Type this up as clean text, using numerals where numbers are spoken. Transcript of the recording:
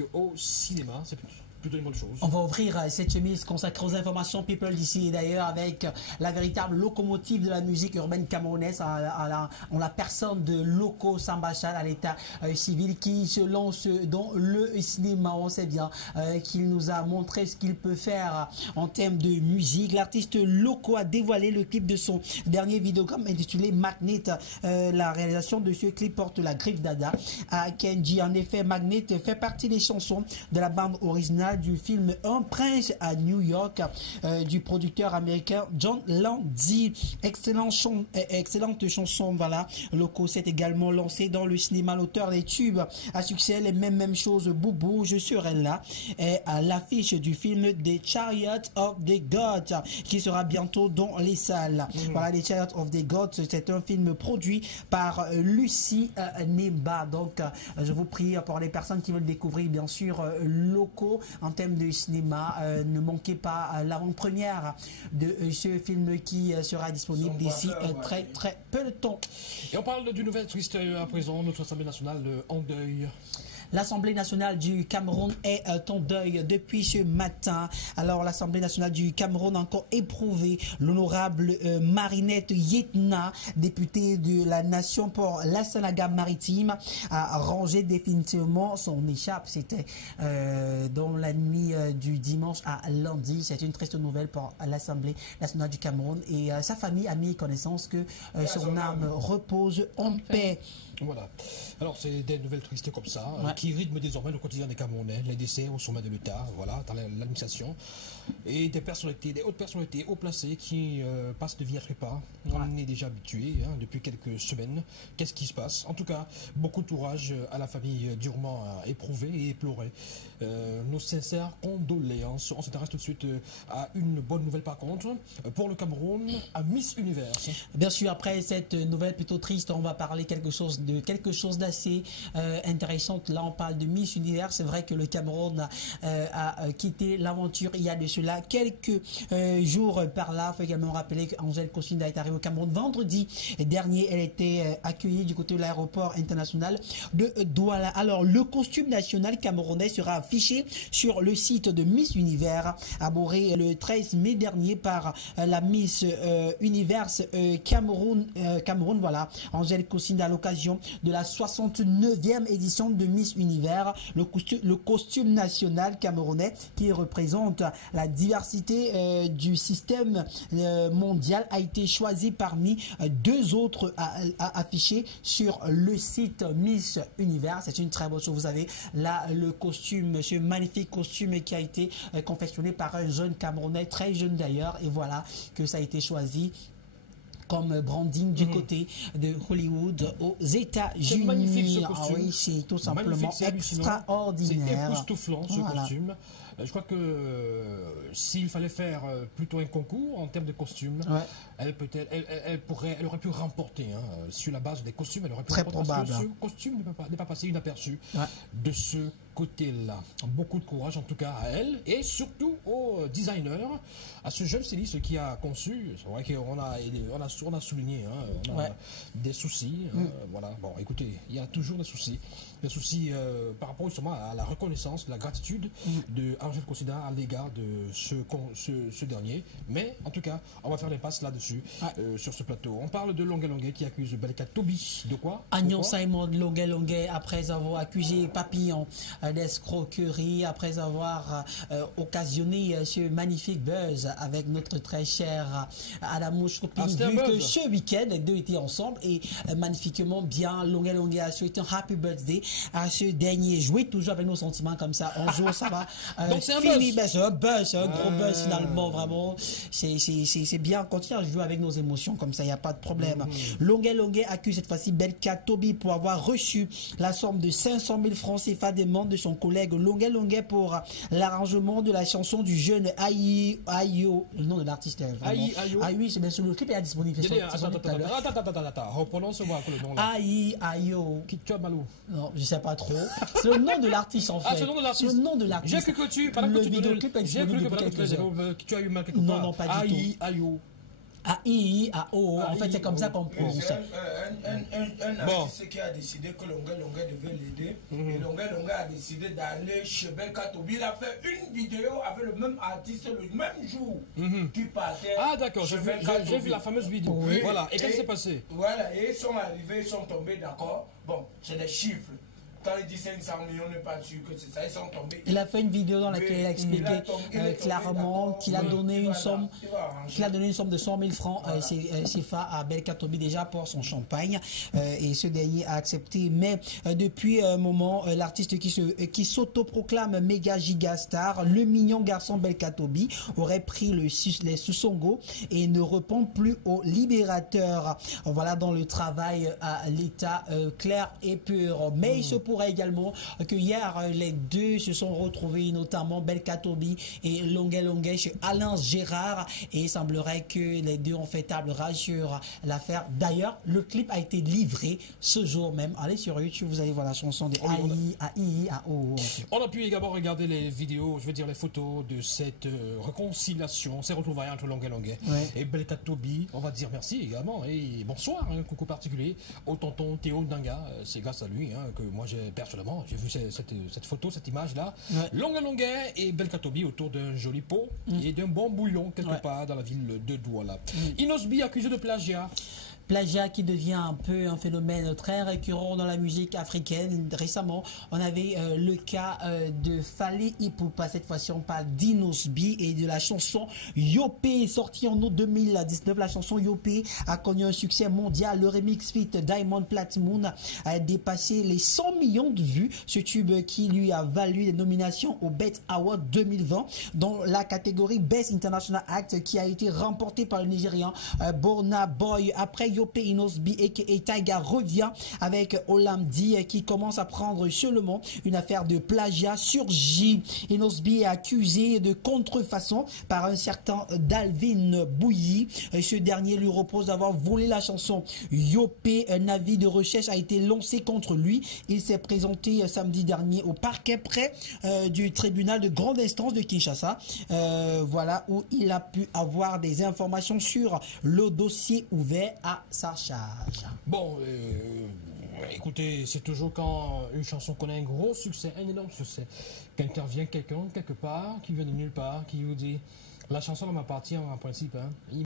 qu'au cinéma. C'est plutôt une bonne chose. On va ouvrir cette chemise consacrée aux informations people d'ici et d'ailleurs avec la véritable locomotive de la musique urbaine camerounaise en la personne de Loco Sambachal à l'état civil qui se lance dans le cinéma. On sait bien qu'il nous a montré ce qu'il peut faire en termes de musique. L'artiste Loco a dévoilé le clip de son dernier vidéogramme intitulé Magnet. La réalisation de ce clip porte la griffe d'Ada à Kenji. En effet, Magnet fait partie des chansons de la bande originale du film Un prince à New York du producteur américain John Landy. Excellente chanson, voilà. Loco s'est également lancé dans le cinéma. L'auteur des tubes à succès, les mêmes choses, Boubou, Je serai là, est à l'affiche du film The Chariot of the Gods qui sera bientôt dans les salles. Voilà, The Chariot of the Gods, c'est un film produit par Lucie Nemba. Donc, je vous prie pour les personnes qui veulent découvrir, bien sûr, Loco en thème de cinéma, ne manquez pas l'avant-première de ce film qui sera disponible d'ici très peu de temps. Et on parle d'une nouvelle triste à présent, notre Assemblée nationale en deuil. L'Assemblée nationale du Cameroun est en deuil depuis ce matin. Alors, l'Assemblée nationale du Cameroun a encore éprouvé l'honorable Marinette Yetna, députée de la nation pour la Sénégal-Maritime, a rangé définitivement son échappe. C'était dans la nuit du dimanche à lundi. C'est une triste nouvelle pour l'Assemblée nationale du Cameroun. Et sa famille a mis connaissance que son âme repose en paix. Voilà. Alors, c'est des nouvelles tristes comme ça, qui rythment désormais le quotidien des Camerounais, les décès au sommet de l'État, voilà, dans l'administration, et des personnalités, des hautes personnalités haut placées qui passent de vie à trépas. On est déjà habitué depuis quelques semaines. Qu'est-ce qui se passe? En tout cas, beaucoup de courage à la famille durement éprouvée et éplorée. Nos sincères condoléances. On s'intéresse tout de suite à une bonne nouvelle par contre, pour le Cameroun, à Miss Univers. Bien sûr, après cette nouvelle plutôt triste, on va parler quelque chose d'assez intéressant. Là, on parle de Miss Univers. C'est vrai que le Cameroun a quitté l'aventure il y a de cela quelques jours par là. Il faut également rappeler qu'Angèle Kossinda est arrivée au Cameroun vendredi dernier. Elle était accueillie du côté de l'aéroport international de Douala. Alors, le costume national camerounais sera affiché sur le site de Miss Univers, abordé le 13 mai dernier par la Miss Univers Cameroun. Voilà, Angèle Kossinda à l'occasion de la 69e édition de Miss Univers. Le costume national camerounais qui représente la diversité du système mondial a été choisi parmi deux autres à afficher sur le site Miss Univers. C'est une très bonne chose. Vous avez là le costume, ce magnifique costume qui a été confectionné par un jeune Camerounais, très jeune d'ailleurs, et voilà que ça a été choisi comme branding du côté de Hollywood aux États-Unis. C'est magnifique ce costume. Oui, c'est tout simplement extraordinaire. C'est époustouflant ce costume. Je crois que s'il fallait faire plutôt un concours en termes de costumes, elle aurait pu remporter sur la base des costumes. Elle aurait pu remporter parce que ce costume n'est pas passé inaperçu de ce côté-là. Beaucoup de courage en tout cas à elle et surtout au designer, à ce jeune styliste qui a conçu. C'est vrai qu'on a souligné des soucis. Voilà. Bon, écoutez, il y a toujours des soucis par rapport justement à la reconnaissance, la gratitude de Angèle Kossinda à l'égard de ce dernier. Mais en tout cas, on va faire l'impasse là-dessus sur ce plateau. On parle de Longuet Longuet qui accuse Baleka Toby de quoi? Agnon Simon Longuet Longuet, après avoir accusé Papillon d'escroquerie, après avoir occasionné ce magnifique buzz avec notre très cher Adamo Chopin, vu que ce week-end les deux étaient ensemble et magnifiquement bien. Longuet Longuet a souhaité un happy birthday à ce dernier. Jouer toujours avec nos sentiments comme ça. Un jour ça va c'est un buzz, c'est un gros buzz finalement, vraiment. C'est bien, continuer à jouer avec nos émotions comme ça, il n'y a pas de problème. Longuet Longuet accuse cette fois-ci Baleka Toby pour avoir reçu la somme de 500 000 francs CFA des membres de son collègue Longuet Longuet pour l'arrangement de la chanson du jeune Ayo, le nom de l'artiste. Oui, c'est bien sûr, le clip est disponible. Attends, reprononce-moi le nom là. Ayo. Malou. Non, je sais pas trop. C'est le nom de l'artiste en fait. C'est le nom de l'artiste. C'est le nom de l'artiste. J'ai cru que tu, pendant que tu vidéoclip est disponible depuis quelques heures. tu as eu mal quelque part. Non, pas du tout. Ayo. A-I-I-A-O. En fait, c'est comme ça qu'on prononce. Un artiste qui a décidé que Longuet devait l'aider. Et Longuet a décidé d'aller chez Belka Tobi. Il a fait une vidéo avec le même artiste le même jour qui partait. Ah d'accord, j'ai vu la fameuse vidéo. Oui. Voilà. Et qu'est-ce qui s'est passé? Voilà, et ils sont arrivés, ils sont tombés d'accord. Bon, c'est des chiffres. Quand il dit 500 millions, on n'est pas sûr que c'est ça. Ils sont tombés. Il a fait une vidéo dans laquelle il a expliqué clairement qu'il a donné une somme, de 100 000 francs CFA à Belka Tobi déjà pour son champagne. Et ce dernier a accepté. Mais depuis un moment, l'artiste qui s'autoproclame méga giga star, le mignon garçon Belka Tobi, aurait pris les sous-songo et ne répond plus au libérateur. Voilà dans le travail à l'état clair et pur. Mais il se pourrait également que hier, les deux se sont retrouvés, notamment Belka Tobi et Longuet chez Alain Gérard. Et il semblerait que les deux ont fait table rase sur l'affaire. D'ailleurs, le clip a été livré ce jour même. Allez sur YouTube, vous allez voir la chanson de A-I-A-O. On a pu également regarder les vidéos, je veux dire les photos de cette réconciliation, ces retrouvailles entre Longuet et Belka Tobi. On va dire merci également et bonsoir, un coucou particulier au tonton Théo Ndanga. C'est grâce à lui que moi personnellement, j'ai vu cette photo, cette image-là. Longuet et Belka Tobi autour d'un joli pot et d'un bon bouillon quelque part dans la ville de Douala. Inosbi accusé de plagiat. Plagiat qui devient un peu un phénomène très récurrent dans la musique africaine. Récemment, on avait le cas de Fally Ipupa. Cette fois-ci, on parle d'Inosbi et de la chanson Yopé, sortie en août 2019. La chanson Yopé a connu un succès mondial. Le remix feat Diamond Platnumz a dépassé les 100 millions de vues. Ce tube qui lui a valu des nominations au BET Award 2020 dans la catégorie Best International Act qui a été remporté par le Nigérian Burna Boy. Après Yopé, Inosbi et Taiga revient avec Olamdi qui commence à prendre seulement une affaire de plagiat surgit. Inosbi est accusé de contrefaçon par un certain Dalvin Bouilly. Ce dernier lui repose d'avoir volé la chanson Yopé. Un avis de recherche a été lancé contre lui. Il s'est présenté samedi dernier au parquet près du tribunal de grande instance de Kinshasa. Voilà où il a pu avoir des informations sur le dossier ouvert à sa charge. Bon, écoutez, c'est toujours quand une chanson connaît un gros succès, un énorme succès, qu'intervient quelqu'un quelque part, qui vient de nulle part, qui vous dit la chanson m'appartient en principe. Hein.